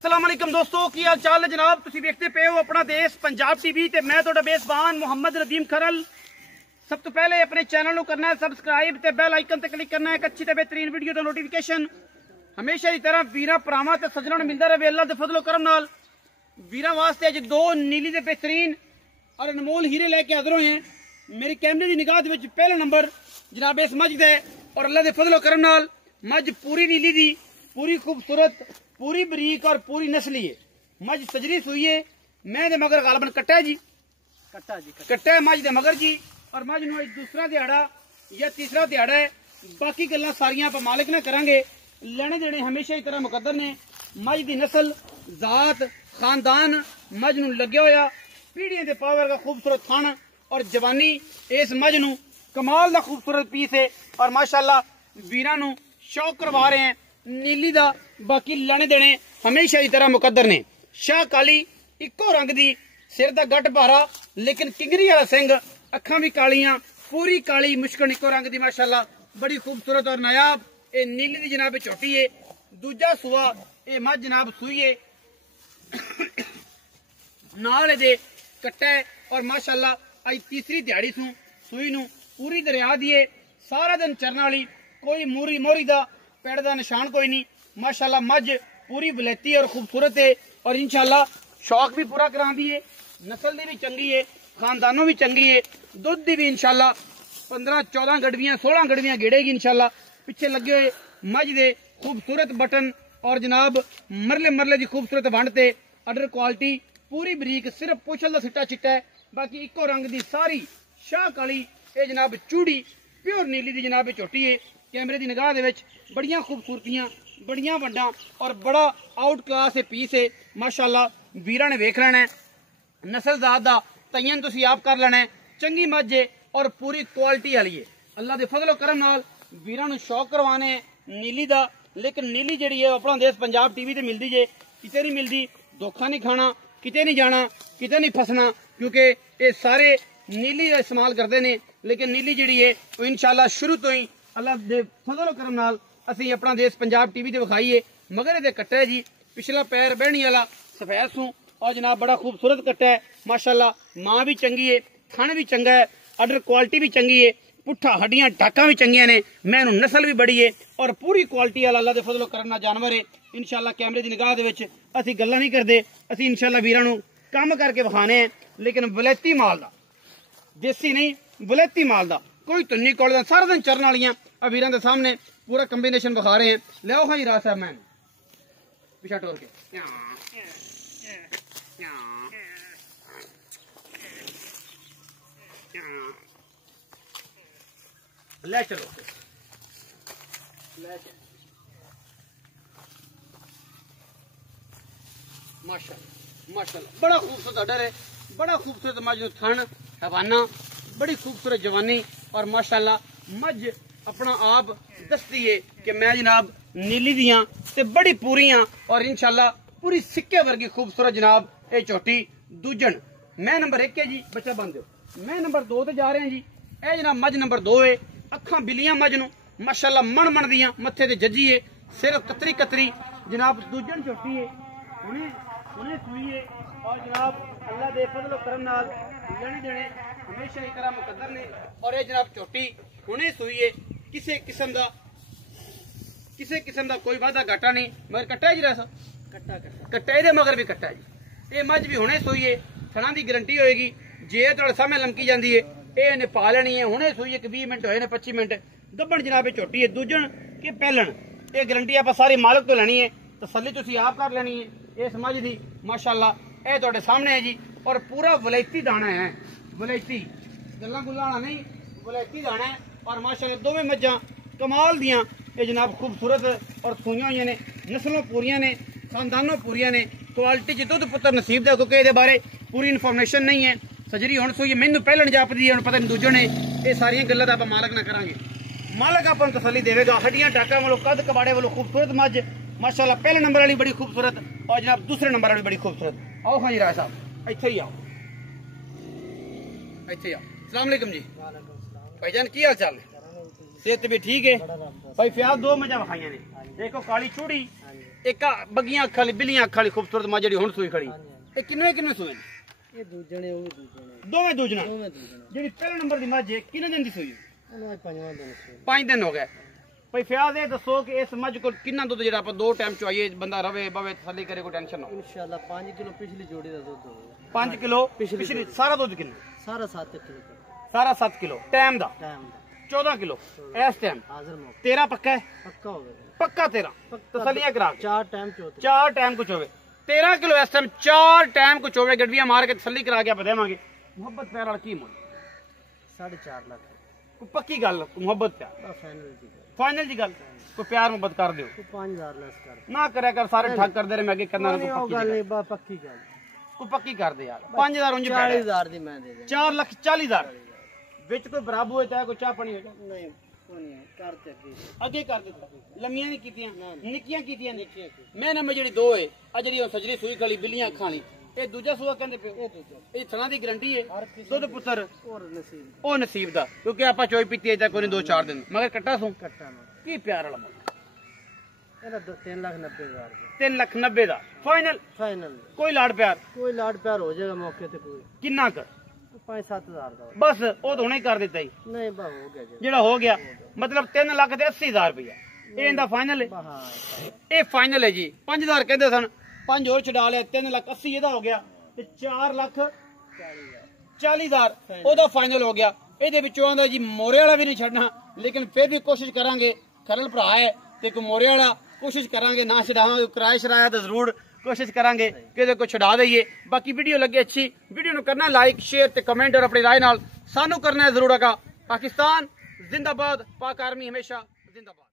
अस्सलाम वालेकुम दोस्तों, की हाल चाल है जनाब। तुम देखते पे हो अपना देश पंजाब टीवी ते मैं तुहाडा बेज़बान मुहम्मद नदीम खरल। सब तो पहले अपने चैनल को करना है सबसक्राइब ते बेल आइकन ते क्लिक करना है एक अच्छी ते बेहतरीन वीडियो का नोटिफिकेशन हमेशा की तरह वीरा भरावां ते सज्जनां नूं मिलदा रहे अल्लाह दे फजलो करम नाल। वीरां वास्ते अज दो नीली दे बेहतरीन और अनमोल हीरे लेके हाजिर होए हैं। मेरी कैमरे की निगाह दे विच पहला नंबर जनाब इस मझ दे और अल्लाह दे फजलो करम नाल मझ पूरी नीली दी, पूरी खूबसूरत, पूरी बरीक और पूरी नस्ली है। मझ सजरी सुई है। मैं दे मगर गालबन कट्टा है जी, कट्टा है मझ दे मगर जी। और मझ नूं दूसरा दिहाड़ा या तीसरा दिहाड़ा है। बाकी गल्लां सारियां आप मालिक ना करांगे। लेने देने हमेशा ही तरह मुकद्दर ने। मझ दी नस्ल, जात, खानदान मझ नूं लग्या होया पीढ़ियां दे पावर का खूबसूरत खाना और जवानी इस मझ नूं कमाल दा खूबसूरत पीस है। और माशाअल्लाह वीरां नूं शौक करवा रहे हैं नीली दा। बाकी लेने देने हमेशा की तरह मुकद्दर ने। शाह काली इको रंग दी, सिर दा गट भारा लेकिन किंगरी वाला सिंह, अखां भी कालियां, पूरी काली मुश्किल इको रंग दी माशाअल्लाह बड़ी खूबसूरत और नायाब ये नीली दी जनाब झोटी है। दूजा सुआ ये मझ जनाब सुई है नाल दे कट्टा है। और माशाअल्लाह अज तीसरी दिहाड़ी सुई नूं पूरी दरिया दी है। सारा दिन चरन वाली, कोई मूरी मोरी दा पेड़ का निशान कोई नहीं। माशाअल्लाह मझ पूरी वलैती और खूबसूरत है और इंशाअल्लाह शौक भी पूरा करा दी है। नस्ल दी भी चंगी है, खानदानों भी चंगी है। दुध दी भी इंशाअल्लाह 15-14 गड़वियां 16 गड़वियां गेड़ेगी इंशाअल्लाह। पिछे लगे हुए मझ दे खूबसूरत बटन और जनाब मरले मरले की खूबसूरत वंड ते अडर क्वालिटी पूरी बरीक, सिर्फ पुछल का सिट्टा चिट्टा है। बाकी इको रंग की सारी शाह काली ये जनाब चूड़ी प्योर नीली की जनाब झोटी है। कैमरे की निगाह दे विच बड़ियां खूबसूरतियां, बड़ियां वंडा और बड़ा आउट क्लास है पीस है। माशाअल्लाह वीरां ने वेख लेना है नस्ल जात दा तयन तुसीं आप कर लेना है। चंगी मझ है और पूरी क्वालिटी वाली है। अल्लाह दे फजलो करम नाल वीरां नूं शौक करवाने नीली दा। लेकिन नीली जिहड़ी है अपना देश पंजाब टीवी ते मिलदी जे, किते नहीं मिलदी। धोखा नहीं खाना, किते नहीं जाना, किते नहीं फसना, क्योंकि ये सारे नीली का इस्तेमाल करते हैं। लेकिन नीली जिहड़ी है वो इंशाअल्लाह शुरू तो ही अल्लाह दे फजलो करम नाल असीं अपना देश पंजाब टीवी ते विखाई है। मगर इहदे कट्टा है जी, पिछला पैर बहनी वाला सफेद सूं और जनाब बड़ा खूबसूरत कट्टा है। माशाअल्लाह मां भी चंगी है, थन भी चंगा है, अडर क्वालिटी भी चंगी है, पुट्ठा हड्डियां टाकां भी चंगियां ने। मैनू नस्ल भी बड़ी है और पूरी क्वालिटी वाला अल्लाह दे फजलो करम नाल जानवर है। इंशाअल्लाह कैमरे की निगाह दे विच असीं गल्लां नहीं करदे, असीं इंशाअल्लाह वीरां नूं काम करके विखाने हैं। लेकिन वलैती माल दा, देसी नहीं वलैती माल दा कोई तुन्नी कोल दा सारा दिन चरन वालियां वीरां दे सामने पूरा कॉम्बिनेशन विखा रहे हैं। लियाओ खाई राज साहब मैन पिछा टोर के ले चलो, ले चलो। माशाअल्लाह माशाअल्लाह बड़ा खूबसूरत अडर है, बड़ा खूबसूरत मझ थन हवाना, बड़ी खूबसूरत जवानी। और माशाअल्लाह मझ अपना आप दसती है कि मैं जनाब नीली दियां ते बड़ी पूरियां और इंशाअल्लाह पूरी सिक्के वर्गी खूबसूरत जनाब ये झोटी दूजन। मैं नंबर 1 है जी, बच्चा बन दो। मैं नंबर 2 ते जा रहे हैं जी। ए जनाब मझ नंबर 2 है। अखां बिलियां मझ नूं माशाअल्लाह मन मन दियां, मत्थे ते जजी है, सिर कतरी कतरी जनाब दूजन झोटी है। उन्हें सुई है और जनाब अल्लाह दे फजलो करम नाल लेने देने हमेशा ही तरह मुकद्दर ने। और ये जनाब झोटी उन्हें सुई है, किसी किस्म का कोई वादा घाटा नहीं। मगर कट्टा है जी रहा कट्टा ये मगर भी कट्टा है जी। ये मझ भी हुणे सुई है, थना की गारंटी होएगी। जे थोड़े सामने लमकी जाती है ये इन्हें पा लेनी है। हुणे सुई है 20 मिनट होए ने 25 मिनट गब्बन जनाब झोटी है दूजन के पहलन। ये गारंटी आप सारी मालिक तो लेनी है, तसल्ली तुसीं आप कर लेनी है इस मझ दी। माशाअल्लाह ये तुहाडे सामने है जी। और पूरा वलैती दाना है, वलैती गल्लां गुल्लां नहीं, वलैती दाना है। और माशाअल्लाह दोवें मझां कमाल दियां ये जनाब खूबसूरत और सूइयां हुई ने, नस्लों पूरियां ने, खानदानों पूरियां ने। क्वालिटी च दुध पुत्र नसीब है क्योंकि ये बारे पूरी इन्फॉर्मेशन नहीं है। सजरी हुण सूई मैनू पहलन जापदी है, हुण पता नहीं दूजन ने। ये सारियां गल्लां दा आपां मालक ना करांगे, मालक आपां तसल्ली देवेगा। हड्डियां टाका वालों, कद कबाड़े वालों खूबसूरत मझ माशाअल्लाह पहले नंबर वाली बड़ी खूबसूरत और जनाब दूसरे नंबर वाली बड़ी खूबसूरत। आओ खां जी राय साहब इत्थे ही आओ, इत्थे आओ। अस्सलाम वालेकुम जी भाईजान, की हाल चाल है? सेहत भी ठीक है भाई। फ्याज 2 मझा विखाइयां ने। देखो काली चूड़ी एक बगियां अखां वाली बिल्लियां अखां वाली खूबसूरत मां जी हुण सूई खड़ी हाँ जी, हाँ ये किन्ने किन्ने सूए ने? ये दूजे ने वो भी दूजे ने दोवें दूजना दोवें दूजे ने जी पहले नंबर की मझ है किन्ने दिन की सूई? ਉਹਨੂੰ ਅੱਜ ਪੰਜਵਾਂ ਦਿਨ ਸੀ 5 दिन हो गए भाई फियाज ये दसो कि इस मझ को किन्ना दुध जेड़ा आप 2 टाइम चुआइए बंदा रवे बवे तसल्ली करे कोई टेंशन ना हो। ਇਨਸ਼ਾਅੱਲਾ 5 ਕਿਲੋ ਪਿਛਲੀ ਜੋੜੀ ਦਾ ਦੁੱਧ ਹੋਵੇਗਾ 5 किलो पिछली पिछली सारा दुध किन्ना? ਸਾਰਾ 7 ਕਿਲੋ सारा 7 किलो टाइम दा ਟਾਈਮ ਦਾ 14 किलो इस टाइम ਹਾਜ਼ਰ ਮੌਕਾ तेरा पक्का है? ਪੱਕਾ ਹੋਵੇਗਾ पक्का तेरा तसल्लियां करा के 4 ਟਾਈਮ ਚੋਤ 4 टाइम कुछ होवे 13 किलो इस टाइम 4 टाइम कुछ होवे गड्डियां मार के तसल्ली करा के आप देवांगे मोहब्बत प्यार वाला की मुल 4.5 ਲੱਖ कोई पक्की गल मोहब्बत प्यार ਬਾ ਫਾਈਨਲ ਦੀ फाइनल जी गल कोई प्यार मोहब्बत कर दियो ਤੂੰ 5000 ਲੈਸ ਕਰ ना करे कर सारे ठग कर दे रहे मैं आगे करना ਨਹੀਂ ਉਹ ਗੱਲ ਨਹੀਂ ਬਾ ਪੱਕੀ ਗੱਲ कोई पक्की कर दे यार 5000 उंज 40000 ਦੀ ਮੈਂ ਦੇ ਦੇ 4,40,000 विच कोई बराबू हो चाहे कोई चाह पानी हो जाए ਨਹੀਂ ਕੋਈ ਨਹੀਂ ਕਰ ਤੇ ਅੱਗੇ ਅੱਗੇ ਕਰ ਦਿੱਤਾ ਲੰਮੀਆਂ ਨਹੀਂ ਕੀਤੀਆਂ ਨਿੱਕੀਆਂ ਕੀਤੀਆਂ ਨੇ ਨਿੱਕੀਆਂ ਕੀ ਮੈਂ ਨੰਬਰ ਜਿਹੜੀ ਦੋ ਏ ਆ ਜਿਹੜੀ ਉਹ ਸਜਰੀ ਸੂਈ ਖਲੀ ਬਿੱਲੀਆਂ ਅੱਖਾਂ ਵਾਲੀ ਇਹ ਦੂਜਾ ਸੂਆ ਕਹਿੰਦੇ ਪਿਓ ਇਹ ਦੂਜਾ ਇਹ ਥਣਾ ਦੀ ਗਰੰਟੀ ਏ ਦੁੱਧ ਪੁੱਤਰ ਹੋਰ ਨਸੀਬ ਉਹ ਨਸੀਬ ਦਾ ਕਿਉਂਕਿ ਆਪਾਂ ਚੋਈ ਪੀਤੀ ਅਜੇ ਕੋਈ ਨਹੀਂ 2-4 ਦਿਨ ਮਗਰ ਕੱਟਾ ਸੂ ਕੱਟਾ ਨਾ ਕੀ ਪਿਆਰ ਵਾਲਾ ਮੁੱਲ ਇਹਦਾ 3,90,000 3,90,000 ਦਾ ਫਾਈਨਲ ਫਾਈਨਲ ਕੋਈ ਲਾੜ ਪਿਆਰ ਕੋਈ ਲਾੜ ਪਿਆਰ ਹੋ ਜਾਏਗਾ ਮੌਕੇ ਤੇ ਕੋਈ ਕਿੰਨਾ ਕਰ 5-7,000 ਦਾ ਬਸ ਉਹ ਤਾਂ ਹੁਣੇ ਹੀ ਕਰ ਦਿੱਤਾ ਹੀ ਨਹੀਂ ਬਾ ਹੋ ਗਿਆ ਜੀ ਜਿਹੜਾ ਹੋ ਗਿਆ ਮਤਲਬ 3,80,000 ਰੁਪਇਆ ਇਹ ਇਹਦਾ ਫਾਈਨਲ ਹੈ ਬਾ ਹਾਂ ਇਹ ਫਾਈਨਲ ਹੈ ਜੀ 5,000 ਕਹਿੰਦੇ ਸਨ 5 ਹੋਰ ਛਡਾ ਲਿਆ 3,80,000 ਇਹਦਾ ਹੋ ਗਿਆ ਤੇ 4,40,000 ਉਹਦਾ ਫਾਈਨਲ ਹੋ ਗਿਆ ਇਹਦੇ ਵਿੱਚੋਂ ਆਂਦਾ ਜੀ ਮੋਰੇ ਵਾਲਾ ਵੀ ਨਹੀਂ ਛੱਡਣਾ ਲੇਕਿਨ ਫਿਰ ਵੀ ਕੋਸ਼ਿਸ਼ ਕਰਾਂਗੇ ਖਰਲ ਭਰਾ ਹੈ ਤੇ ਇੱਕ ਮੋਰੇ ਵਾਲਾ ਕੋਸ਼ਿਸ਼ ਕਰਾਂਗੇ ਨਾ ਛਡਾਵਾਂਗੇ ਕਿਰਾਏ ਸ਼ਰਾਇਆ ਤਾਂ ਜ਼ਰੂਰ ਕੋਸ਼ਿਸ਼ ਕਰਾਂਗੇ ਕਿ ਇਹਦੇ ਕੋ ਛਡਾ ਦਈਏ ਬਾਕੀ ਵੀਡੀਓ ਲੱਗੇ ਅੱਛੀ ਵੀਡੀਓ ਨੂੰ ਕਰਨਾ ਲਾਈਕ ਸ਼ੇਅਰ ਤੇ ਕਮੈਂਟ ਔਰ ਆਪਣੀ ਰਾਏ ਨਾਲ ਸਾਨੂੰ ਕਰਨਾ ਜ਼ਰੂਰ ਹੈਗਾ ਪਾਕਿਸਤਾਨ ਜ਼ਿੰਦਾਬਾਦ ਪਾਕ ਆਰਮੀ ਹਮੇਸ਼ਾ ਜ਼ਿੰਦਾਬਾਦ।